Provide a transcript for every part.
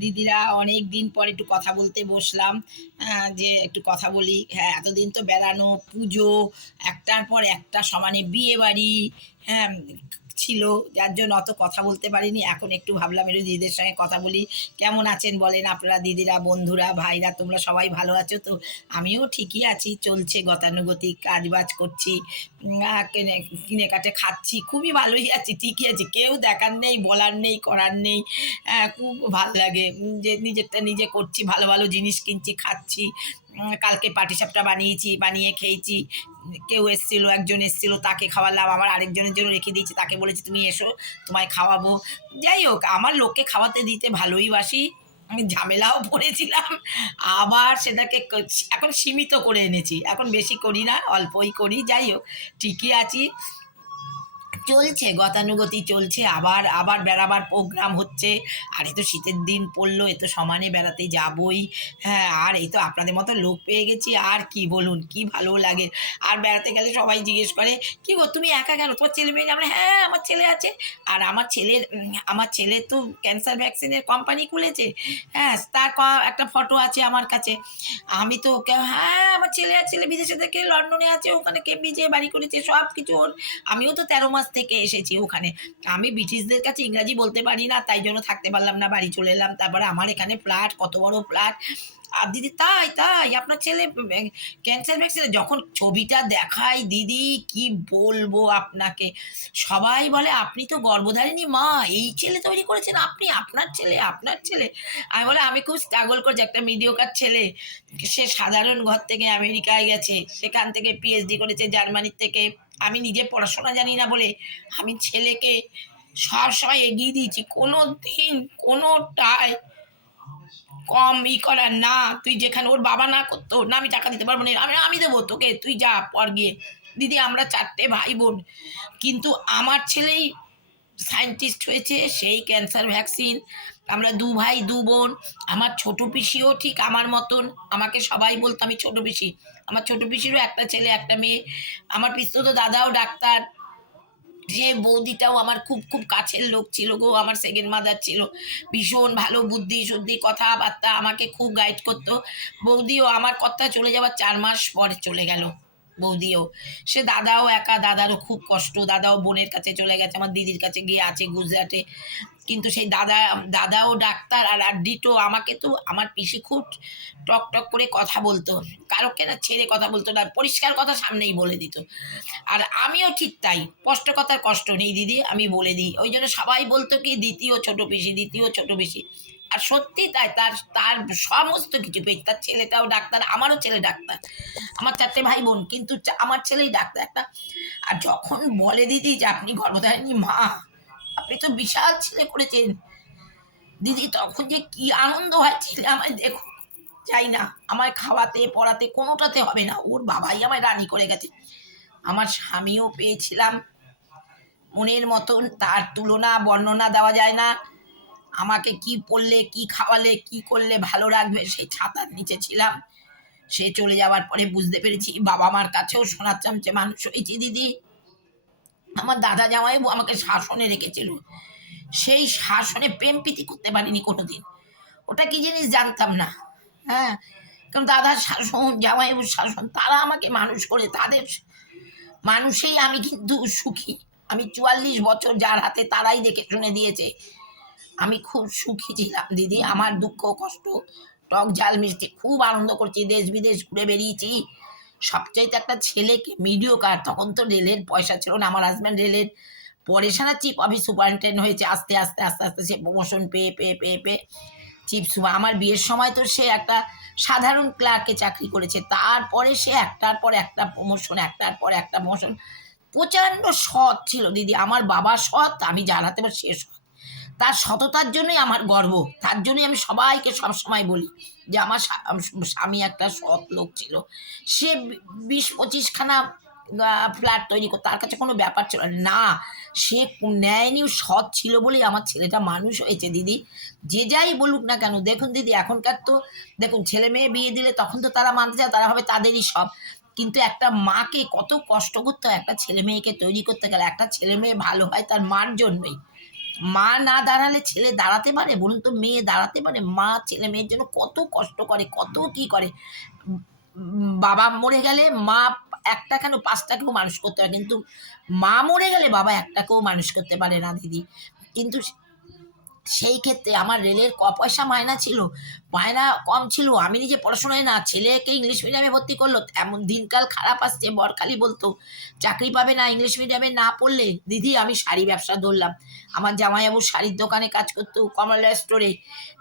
দিদিরা অনেক দিন পর একটু কথা বলতে বসলাম যে একটু কথা বলি। হ্যাঁ এতদিন তো বেড়ানো, পুজো, একটার পর একটা সমানে বিয়ে বাড়ি হ্যাঁ ছিল। যার জন্য অত কথা বলতে পারিনি। এখন একটু ভাবলাম একটু দিদিদের সঙ্গে কথা বলি। কেমন আছেন বলেন আপনারা দিদিরা, বন্ধুরা, ভাইরা? তোমরা সবাই ভালো আছো তো? আমিও ঠিকই আছি। চলছে গতানুগতিক কাজ বাজ করছি কিনে কিনে কাটে খাচ্ছি। খুবই ভালোই আছি, ঠিকই আছি। কেউ দেখার নেই, বলার নেই, করার নেই। হ্যাঁ খুব ভালো লাগে। যে নিজেরটা নিজে করছি, ভালো ভালো জিনিস কিনছি, খাচ্ছি। কালকে পাটিসাপটা বানিয়েছি, বানিয়ে খেয়েছি। কেউ এসেছিল, একজন এসেছিল, তাকে খাওয়ালাম। আবার আরেকজনের জন্য রেখে দিয়েছি। তাকে বলেছি, তুমি এসো, তোমায় খাওয়াবো। যাই হোক, আমার লোককে খাওয়াতে দিতে ভালোই বাসি। আমি ঝামেলাও পড়েছিলাম। আবার সেটাকে এখন সীমিত করে এনেছি। এখন বেশি করি না, অল্পই করি। যাই হোক, ঠিকই আছি। চলছে গতানুগতি চলছে, আবার আবার বেড়াবার প্রোগ্রাম হচ্ছে। আর এই তো শীতের দিন পড়ল এ তো সমানে বেড়াতে যাবই। হ্যাঁ আর এই তো আপনাদের মতো লোক পেয়ে গেছি, আর কি বলুন, কি ভালো লাগে। আর বেড়াতে গেলে সবাই জিজ্ঞেস করে, কি গো, তুমি একা গেলো তোমার ছেলে মেয়ে? আমরা হ্যাঁ আমার ছেলে আছে। আর আমার ছেলের আমার ছেলে তো ক্যান্সার ভ্যাকসিনের কোম্পানি খুলেছে। হ্যাঁ তার একটা ফটো আছে আমার কাছে। আমি তো ওকে হ্যাঁ আমার ছেলে আর ছেলে বিদেশে থেকে লন্ডনে আছে, ওখানে কেমব্রিজে বাড়ি করেছে সব কিছু ওর। আমিও তো তেরো মাস থেকে এসেছি ওখানে। আমি ব্রিটিশদের কাছে ইংরাজি বলতে পারি না, তাই জন্য থাকতে পারলাম না, বাড়ি চলে এলাম। তারপরে আমার এখানে ফ্ল্যাট, কত বড় ফ্ল্যাট। আর দিদি, তাই তাই, আপনার ছেলে ক্যান্সার ভ্যাকসিন, যখন ছবিটা দেখাই দিদি, কি বলব আপনাকে? সবাই বলে, আপনি তো গর্ভধারিণী মা, এই ছেলে তৈরি করেছেন আপনি, আপনার ছেলে আপনার ছেলে। আমি বলে, আমি খুব স্ট্রাগল করছি, একটা মিডিওকার ছেলে। সে সাধারণ ঘর থেকে আমেরিকায় গেছে, সেখান থেকে পিএইচডি করেছে জার্মানির থেকে। আমি নিজে পড়াশোনা জানি না বলে আমি ছেলেকে সবসময় এগিয়ে দিয়েছি। কোনো দিন কোনোটায় কম ই করার না। তুই যেখানে ওর বাবা না করতো, না আমি টাকা দিতে পারব না। আমি আমি দেবো তোকে, তুই যা পর গিয়ে। দিদি, আমরা চারটে ভাই বোন কিন্তু আমার ছেলেই সায়েন্টিস্ট হয়েছে, সেই ক্যান্সার ভ্যাকসিন আমরা দু ভাই, দু বোন, আমার ছোট পিসিও ঠিক আমার মতন। আমাকে সবাই বলতো আমি ছোট পিসি। আমার ছোট পিসিরও একটা ছেলে, একটা মেয়ে। আমার পিস্তত দাদাও ডাক্তার। যে বৌদিটাও আমার খুব খুব কাছের লোক ছিল গো, আমার সেকেন্ড মাদার ছিল। ভীষণ ভালো বুদ্ধি শুদ্ধি কথাবার্তা আমাকে খুব গাইড করতো। বৌদিও আমার কথা চলে যাওয়ার চার মাস পরে চলে গেল। বৌদিও। সে দাদাও একা, দাদারও খুব কষ্ট। দাদাও বোনের কাছে চলে গেছে, আমার দিদির কাছে গিয়ে আছে গুজরাটে। কিন্তু সেই দাদা, দাদাও ডাক্তার আর আর ডিটো আমাকে তো, আমার পিসি খুব টক টক করে কথা বলতো। কারোকে না ছেড়ে কথা বলতো না, পরিষ্কার কথা সামনেই বলে দিত। আর আমিও ঠিক তাই কষ্ট কথার কষ্ট নেই দিদি, আমি বলে দিই। ওই জন্য সবাই বলতো কি, দ্বিতীয় ছোট পিসি, দ্বিতীয় ছোট পিসি। আর সত্যি তাই, তার তার সমস্ত কিছু পেয়েছি। তার ছেলেটাও ডাক্তার, আমারও ছেলে ডাক্তার, আমার চারটে ভাই বোন, কিন্তু আমার ছেলেই ডাক্তার একটা। আর যখন বলে দিদি যে আপনি গর্ভধারিণী মা, আপনি তো বিশাল ছেলে করেছেন। দিদি, তখন যে কি আনন্দ হয় ছেলে আমায় দেখো। চাই না, আমায় খাওয়াতে, পড়াতে কোনোটাতে হবে না। ওর বাবাই আমায় রানি করে গেছে। আমার স্বামীও পেয়েছিলাম। মনের মতন, তার তুলনা, বর্ণনা দেওয়া যায় না। আমাকে কি পড়লে কি খাওয়ালে, কি করলে ভালো রাখবে সেই ছাতার নিচে ছিলাম। সে চলে যাওয়ার পরে বুঝতে পেরেছি, বাবা মার কাছেও সোনার চামচে মানুষ হয়েছি, দিদি। আমার দাদা জামাই আমাকে শাসনে রেখেছিল। সেই শাসনে প্রেম প্রীতি করতে পারিনি কোনোদিন। ওটা কি জিনিস জানতাম না হ্যাঁ? কারণ দাদার শাসন জামাইবুর শাসন, তারা আমাকে মানুষ করে, তাদের মানুষেই আমি কিন্তু সুখী। আমি চুয়াল্লিশ বছর যার হাতে তারাই দেখে শুনে দিয়েছে। আমি খুব সুখী ছিলাম, দিদি। আমার দুঃখ, কষ্ট, টক ঝাল মিষ্টি খুব আনন্দ করছি। দেশ বিদেশ ঘুরে বেরিয়েছি সবচাইতে একটা ছেলেকে মিডিও কার তখন তো রেলের পয়সা ছিল না। আমার হাজব্যান্ড রেলের পরে সারা চিফ অফিস সুপারিনটেন্ডেন্ট হয়েছে। আস্তে আস্তে আস্তে আস্তে সে প্রমোশন পেয়ে পেয়ে পেয়ে পেয়ে চিফ সুপার আমার বিয়ের সময় তো সে একটা সাধারণ ক্লার্কে চাকরি করেছে। তারপরে সে একটার পর একটা প্রমোশন একটার পর একটা প্রমোশন প্রচণ্ড সৎ ছিল দিদি। আমার বাবা সৎ, আমি জানাতে পারি সে সৎ। তার সততার জন্যই আমার গর্ব। তার জন্যই আমি সবাইকে সবসময় বলি যে আমার স্বামী একটা সৎ লোক ছিল। সে বিশ পঁচিশখানা ফ্ল্যাট তৈরি করতো তার কাছে কোনো ব্যাপার ছিল না। সে ন্যায়নি সৎ ছিল বলেই আমার ছেলেটা মানুষ হয়েছে, দিদি। যে যাই বলুক না কেন, দেখুন দিদি, এখনকার তো, দেখুন, ছেলে মেয়ে বিয়ে দিলে তখন তো তারা মানতে চায়, তারা হবে তাদেরই সব। কিন্তু একটা মাকে কত কষ্ট করতে হয়, একটা ছেলে মেয়েকে তৈরি করতে গেলে, একটা ছেলে মেয়ে ভালো হয় তার মার জন্যই। মা না দাঁড়ালে ছেলে দাঁড়াতে পারে? বলুন তো, মেয়ে দাঁড়াতে পারে? মা ছেলে মেয়ের জন্য কত কষ্ট করে, কত কি করে? বাবা মরে গেলে মা একটা কেন পাঁচটাকেও মানুষ করতে পারে? কিন্তু মা মরে গেলে বাবা একটাকেও মানুষ করতে পারে না, দিদি। কিন্তু সেই ক্ষেত্রে আমার রেলের ক পয়সা মায়না ছিল মায়না কম ছিল। আমি নিজে পড়াশোনায় না, ছেলেকে ইংলিশ মিডিয়ামে ভর্তি করল। এমন দিনকাল খারাপ আসছে, বরখালি বলতো, চাকরি পাবে না, ইংলিশ মিডিয়ামে না পড়লে দিদি আমি শাড়ি ব্যবসা ধরলাম। আমার জামাইবাবু শাড়ির দোকানে কাজ করতো, কমলা স্টোরে।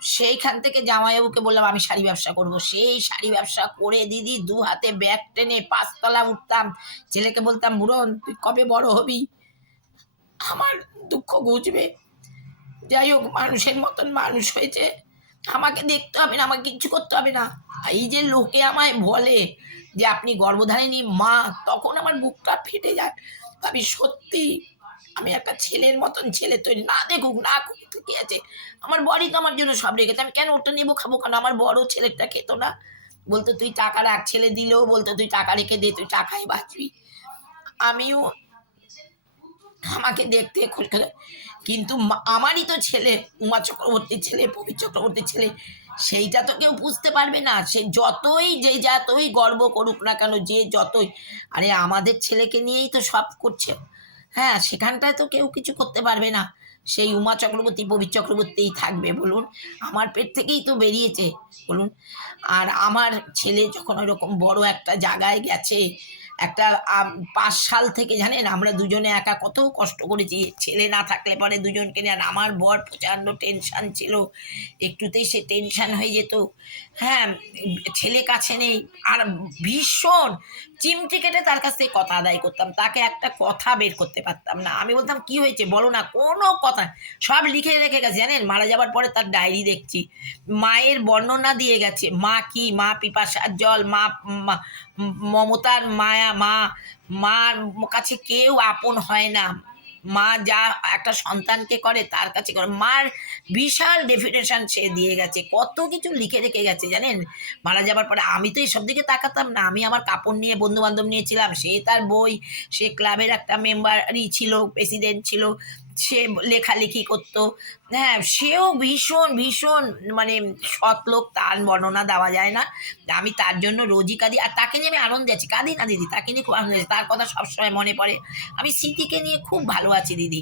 সেইখান থেকে জামাইবাবুকে বললাম, আমি শাড়ি ব্যবসা করব। সেই শাড়ি ব্যবসা করে দিদি দু হাতে ব্যাগ টেনে পাঁচতলা উঠতাম। ছেলেকে বলতাম, মুরন, তুই কবে বড় হবি? আমার দুঃখ ঘুচবে। যাই হোক, মানুষের মতন মানুষ হয়েছে। আমাকে দেখতে হবে না, আমাকে কিচ্ছু করতে হবে না। এই যে লোকে আমায় বলে যে আপনি গর্ভধারিণী মা, তখন আমার বুকটা ফেটে যায়। ভাবি, সত্যি? আমি একটা ছেলের মতন ছেলে তৈরি না দেখুক, না করুক কি আছে। আমার বড়ি তো আমার জন্য সব রেখেছে। আমি কেন ওটা নেব, খাব কেন? আমার বড় ছেলেটা খেত না। বলতো, তুই টাকা রাখ, ছেলে দিলেও বলতো, তুই টাকা রেখে দে, তুই টাকায় বাঁচবি। আমিও আমাকে দেখতে খোঁজ কিন্তু আমারই তো ছেলে, উমা চক্রবর্তীর ছেলে, পবিত্র চক্রবর্তীর ছেলে, সেইটা তো কেউ বুঝতে পারবে না। সে যতই, যে যতই গর্ব করুক না কেন, যে যতই, আরে আমাদের ছেলেকে নিয়েই তো সব করছে। হ্যাঁ সেখানটায় তো কেউ কিছু করতে পারবে না। সেই উমা চক্রবর্তী, পবিত্র চক্রবর্তীই থাকবে, বলুন। আমার পেট থেকেই তো বেরিয়েছে, বলুন। আর আমার ছেলে যখন ওরকম বড় একটা জায়গায় গেছে একটা পাঁচ সাল থেকে জানেন, আমরা দুজনে একা কত কষ্ট করেছি। ছেলে না থাকলে পরে দুজনকে নিয়ে, আর আমার বর প্রচণ্ড টেনশান ছিল। একটুতেই সে টেনশান হয়ে যেত। হ্যাঁ ছেলে কাছে নেই। আর ভীষণ চিমটি কেটে তার কাছ থেকে কথা আদায় করতাম। তাকে একটা কথা বের করতে পারতাম না। আমি বলতাম, কি হয়েছে? বলো না, কোনো কথা। সব লিখে রেখে গেছে, জানেন? মারা যাবার পরে তার ডায়েরি দেখছি। মায়ের বর্ণনা দিয়ে গেছে। মা কি? মা পিপাসার জল, মা, মা- মমতার মায়া মা, মার কাছে কেউ আপন হয় না। মা যা একটা সন্তানকে করে, তার কাছে করে। মার বিশাল ডেফিনেশন সে দিয়ে গেছে, কত কিছু লিখে রেখে গেছে, জানেন? মারা যাবার পরে আমি তো এইসব দিকে তাকাতাম না। আমি আমার কাপড় নিয়ে বন্ধু বান্ধব নিয়েছিলাম, সে তার বই, সে ক্লাবের একটা মেম্বারই ছিল প্রেসিডেন্ট ছিল। সে লেখালেখি করতো। হ্যাঁ সেও ভীষণ ভীষণ মানে সৎ লোক তার বর্ণনা দেওয়া যায় না। আমি তার জন্য রোজই কাঁদি, আর তাকে নিয়ে আমি আনন্দে আছি। কাঁদি না দিদি? তাকে নিয়ে খুব আনন্দ আছি। তার কথা সবসময় মনে পড়ে। আমি স্মৃতিকে নিয়ে খুব ভালো আছি দিদি।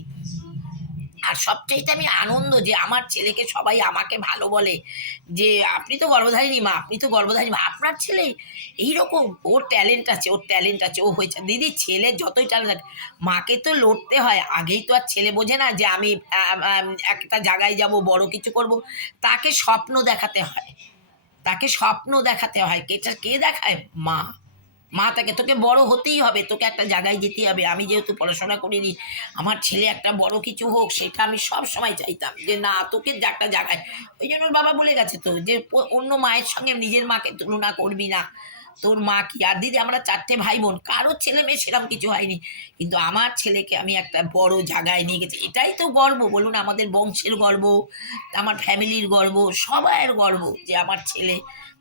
আর সবচাইতে আমি আনন্দ যে আমার ছেলেকে সবাই আমাকে ভালো বলে। যে আপনি তো গর্ভধারিণী মা আপনি তো গর্ভধারিণী মা আপনার ছেলে এইরকম ওর ট্যালেন্ট আছে ওর ট্যালেন্ট আছে ও হয়েছে। দিদি ছেলে যতই ট্যালেন্ট থাকে মাকে তো লড়তে হয়। আগেই তো আর ছেলে বোঝে না যে আম, একটা জায়গায় যাব বড় কিছু করব। তাকে স্বপ্ন দেখাতে হয়। তাকে স্বপ্ন দেখাতে হয়। কেটা কে দেখায়? মা। মা তাকে, তোকে বড় হতেই হবে, তোকে একটা জায়গায় যেতে হবে। আমি যেহেতু পড়াশোনা করিনি, আমার ছেলে একটা বড় কিছু হোক, সেটা আমি সব সময় চাইতাম যে, না, তোকে একটা জায়গায় ওই জন্য বাবা বলে গেছে তো যে অন্য মায়ের সঙ্গে নিজের মাকে তুলনা করবি না। তোর মা কি, আর দিদি, আমরা চারটে ভাই বোন কারোর ছেলে মেয়ে সেরকম কিছু হয়নি। কিন্তু আমার ছেলেকে আমি একটা বড় জায়গায় নিয়ে গেছি। এটাই তো গর্ব, বলুন, আমাদের বংশের গর্ব, আমার ফ্যামিলির গর্ব, সবাইয়ের গর্ব যে, আমার ছেলে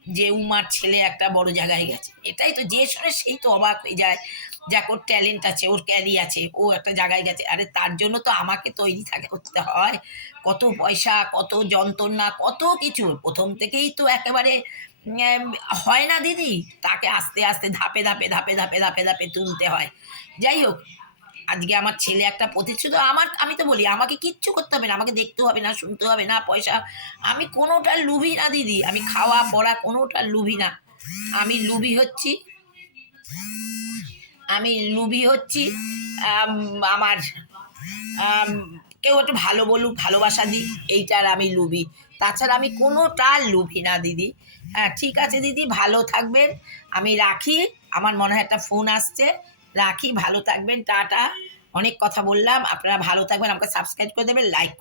যে উমার ছেলে একটা বড় জায়গায় গেছে। এটাই তো, যে শুনে সেই তো অবাক হয়ে যায় যাক, ওর ট্যালেন্ট আছে, ওর ক্যারি আছে, ও একটা জায়গায় গেছে। আরে তার জন্য তো আমাকে তৈরি থাকে, করতে হয়। কত পয়সা, কত যন্ত্রণা, কত কিছু। প্রথম থেকেই তো একেবারে হয় না দিদি। তাকে আস্তে আস্তে ধাপে ধাপে ধাপে ধাপে ধাপে ধাপে তুলতে হয়। যাই হোক আজকে আমার ছেলে একটা প্রতিশ্রুত আমার, আমি তো বলি, আমাকে কিচ্ছু করতে হবে না, আমাকে দেখতে হবে না, শুনতে হবে না, পয়সা, আমি কোনোটা লুভি না, দিদি, আমি খাওয়া, পড়া কোনোটা লুভি না, আমি লুভি হচ্ছি, আমি লুভি হচ্ছি আমার কেউ একটু ভালো বলুক, ভালোবাসা দিক, এইটার আমি লুভি, তাছাড়া আমি কোনোটা লুভি না, দিদি হ্যাঁ ঠিক আছে, দিদি, ভালো থাকবেন, আমি রাখি, আমার মনে হয় একটা ফোন আসছে রাখি, ভালো থাকবেন, টাটা। অনেক কথা বললাম, আপনারা ভালো থাকবেন, আমাকে সাবস্ক্রাইব করে দেবেন লাইক